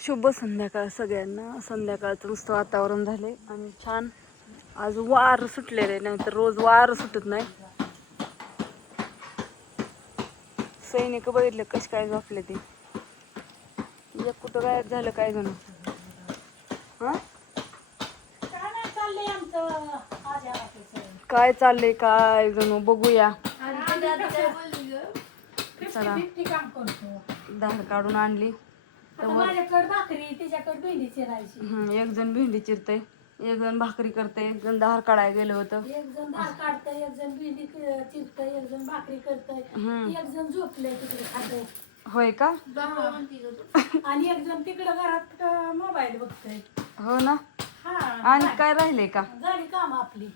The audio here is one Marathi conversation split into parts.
शुभ संध्याकाळ सगळ्यांना. संध्याकाळचं मस्त वातावरण झाले आणि छान आज वार सुटलेले, नाही तर रोज वार सुटत नाही. सैनिक बघितले कश काय झोपले ते. एक कुठं गायब झालं काय जण. हा काय चाललंय काय जणू बघूया. चला धार काढून आणली. एक जण भेंडी चिरतय, एक जण भाकरी करते, एक जण धार काढायला गेलं होतं. एक जण धार काढतंय, एक जण भेंडी चिरतय, एक जण भाकरी करतय, एक जण झोपलंय तिकडे खातंय. होय का? आणि एक जण तिकडे घरात मोबाईल बघतय. हो ना. आणि काय राहिले का? झाली काम आपली.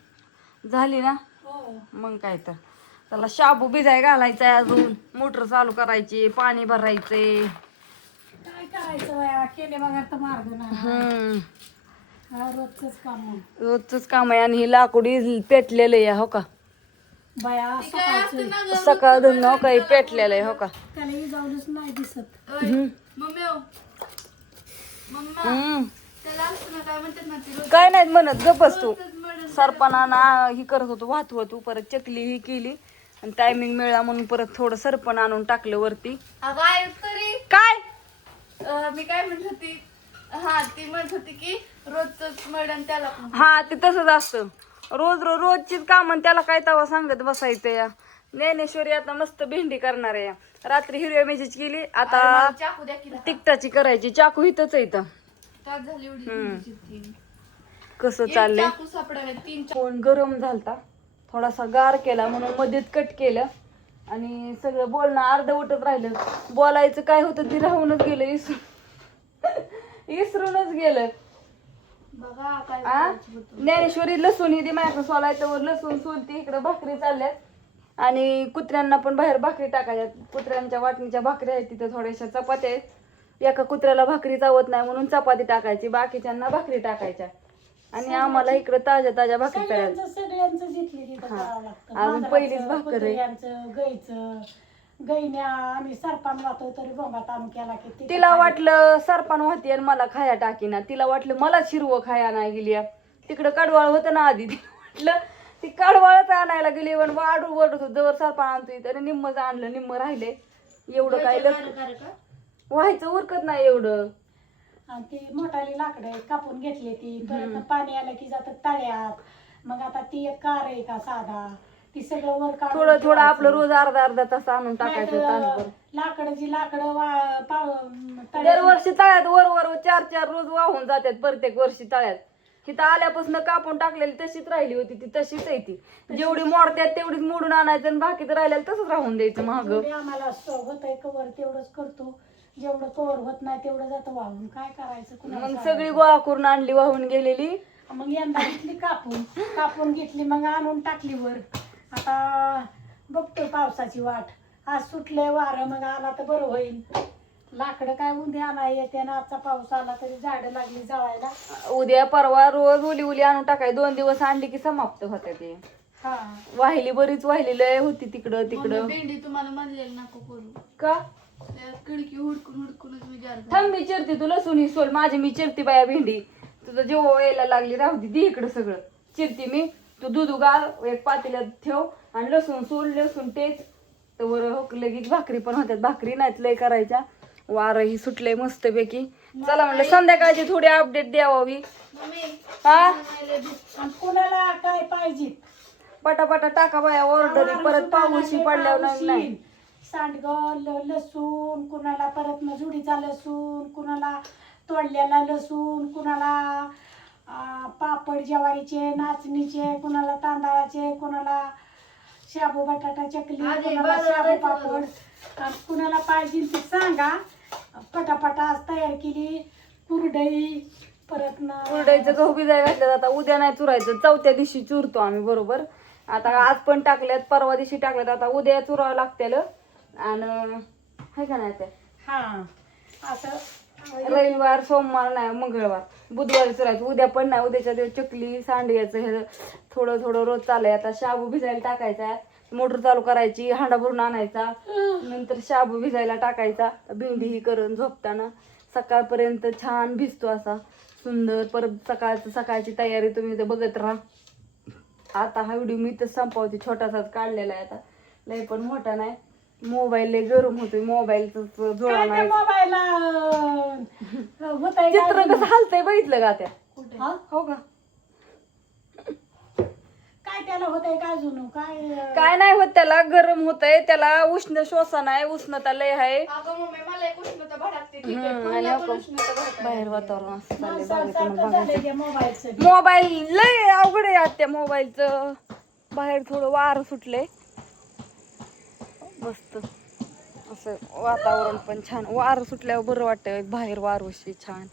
झाली ना. हो मग काय तर. त्याला शाबू भिजाय घालायचंय, अजून मोटर चालू करायची, पाणी भरायचंय. काय करायचं बाया, केले बघा तर मार्ग नाही. रोजच काम आहे. रोजच काम आहे. आणि ही लाकूड पेटलेलं आहे हो का बाया, सकाळ धरून हो काही पेटलेलं आहे हो का. त्याला इजावलंच नाही दिसत. काय नाही म्हणत गपस तू. सरपणाना ही करत होतो, वाहतू परत चकली ही केली आणि टायमिंग मिळाला म्हणून परत थोडं सरपण आणून टाकलं वरती. काय मी काय म्हणत होती, हा ती म्हणत होती की रोजच मॅडम त्याला हा ते तसंच असतं. रोजचीच काम आणि त्याला काय तवा सांगत बसायचं या. ज्ञानेश्वरी आता मस्त भेंडी करणार आहे. रात्री हिरव्या मिरचीची केली, आता चाकू द्या की तिकटाची करायची. चाकू इथंच आहे इथं. तास झाली एवढी कसं चाललंय. चाकू सापडावे 3 फोन गरम झालता, थोडासा गार केला म्हणून मध्येच कट केलं आणि सगळं बोलणं अर्धवटच राहिलं. बोलायचं काय होतं ते राहूनच गेलं, इसरूनच गेलं. बघा काय ज्ञानेश्वरी लसूण ही माझ्याकडे सोलायचं, लसूण सोलती, इकडं भाकरी चालल्यात आणि कुत्र्यांना पण बाहेर भाकरी टाकायच्यात. कुत्र्यांच्या वाटणीच्या भाकरी आहेत तिथं, थोड्याशा चपात्या आहेत. एका कुत्र्याला भाकरी चावत नाही म्हणून चपाती टाकायची, बाकीच्यांना भाकरी टाकायच्या. आणि आम्हाला इकडं ताज्या भाकरी करायचं. सगळ्यांचं जिथली तिथं करावं लागतं. अजून पहिलीच भाकर आहे. कुत्र्यांचं, गाईचं, गाईने आम्ही सरपान वाहतो तरी बोंबा ताण केला की तिला वाटलं सरपान होती आणि मला खाया टाकीना. तिला वाटलं मला शिरवं खाया नाही गेली. तिकडं कडवाळ होतं ना आधी. वाटलं ती कडवाळच आणायला गेली पण वाढू वडत होत. जवळ सरपान आणतोय तरी निम्मच आणलं, निम्म राहिले. एवढं काय व्हायचं उरकत नाही एवढं. आणि ती मोठाली लाकडं कापून घेतली ती, परत पाणी आलं की जातात तळ्यात. मग आता ती एक कार आहे का साधा, ती सगळं वर काढून थोडं आपलं रोज अर्धा तास आणून टाकायचं. दरवर्षी तळ्यात वर 4 रोज वाहून जातात. प्रत्येक वर्षी तळ्यात तिथं आल्यापासून कापून टाकलेली तशीच राहिली होती. ती तशीच आहे. ती जेवढी मोडतात तेवढीच मोडून आणायचं आणि बाकी तर राहिलेलं तसंच राहून द्यायचं. महाग आम्हाला होतंय कवर तेवढंच करतो, जेवढं कवर होत नाही तेवढं जातं वाहून. काय करायचं. मग सगळी गोळा करून आणली वाहून गेलेली. मग यंदा घेतली कापून घेतली, मग आणून टाकली वर. आता बघतोय पावसाची वाट. आज सुटले वारं, मग आला तर बरं होईल. लाकडं काय उद्या आणाय येते ना, आजचा पाऊस आला तरी झाडं लागली जळायला. उद्या परवा रोज उली आणून टाकाय. 2 दिवस आणली की समाप्त होते ते. हा वाहिली बरीच वाहिलेलं होती तिकडं भेंडी तुम्हाला म्हणलेलं नको करू का. खिडकी हुडकूनच विचार थांब मी चिरते, तू लसूण ही सोल माझी. मी चिरते बाया भेंडी. तुझं जेव्हा यायला लागली राहू दे इकडं सगळं चिरते मी. तू दूध गार एक पातेल्यात ठेव आणि लसूण सोल, लसूण टेच तर लगेच भाकरी पण होत्यात. भाकरी नाहीत लय करायच्या. वारही सुटलंय मस्त पैकी. चला म्हणलं संध्याकाळची थोडी अपडेट द्यावी. हा कुणाला काय पाहिजे पटापटा टाका बाया ऑर्डर. परत पाऊशी पडल्यावर नाही. सांडगं लसूण, कुणाला परत जुडीचा लसूण, कुणाला तोडलेला लसूण, कुणाला पापड ज्वारीचे नाचणीचे, कुणाला तांदळाचे, कुणाला शाबू बटाटा चकली, कुणाला शाबू पापड. कुणाला पाहिजे ते सांगा. पटापटा आज तयार केली. कुरडई परत कुरडईचं गहू भिजाय घातलं. आता उद्या नाही चुरायचं, 4थ्या दिवशी चुरतो आम्ही बरोबर. आता आज पण टाकल्यात, परवा दिवशी टाकल्यात, आता उद्या चुरावं लागतेल. आणि हे का नाही ते हा असं रविवार, सोमवार नाही, मंगळवार, बुधवारी चुरायचं. उद्या पण नाही. उद्याच्या दिवस चकली सांडग्याचं हे थोडं रोज चाललंय. आता शाबू भिजायला टाकायचा, मोटर चालू करायची, हांडा भरून आणायचा, नंतर शाबू भिजायला टाकायचा, भेंडी ही करून झोपताना सकाळपर्यंत छान भिजतो असा सुंदर. परत सकाळची तयारी तुम्ही तर बघत राहा. आता हा व्हिडिओ मी तर संपवते, छोटासाच काढलेला आहे आता, लय पण मोठा नाही. मोबाईल लय गरम होतोय, मोबाईलचं जोडा काय नाही. मोबाईलला होतंय चित्र काय कसं हलतंय बघितलं का त्या? कुठे हा? हो का? काय त्याला होतंय काय जुनू काय काय नाही होत त्याला, गरम होतंय त्याला, उष्ण श्वसन आहे, उष्णता लय आहे. अगं मम्मी मला एक उष्णता भडकते ठीक आहे हम्म, फोनला आणि पण आपण उष्णता भडकते. बाहेर वातावरण असं चाललंय, माणसाला बघा तुम्ही सारखं झालंय बघायचं. त्या मोबाईलचं. मोबाईल लय अवघड आहे आता त्या मोबाईलचं. बाहेर थोडं वारं सुटलंय मस्त, असं वातावरण पण छान, वारं सुटल्यावर बरं वाटतं, बाहेर वारूशी छान.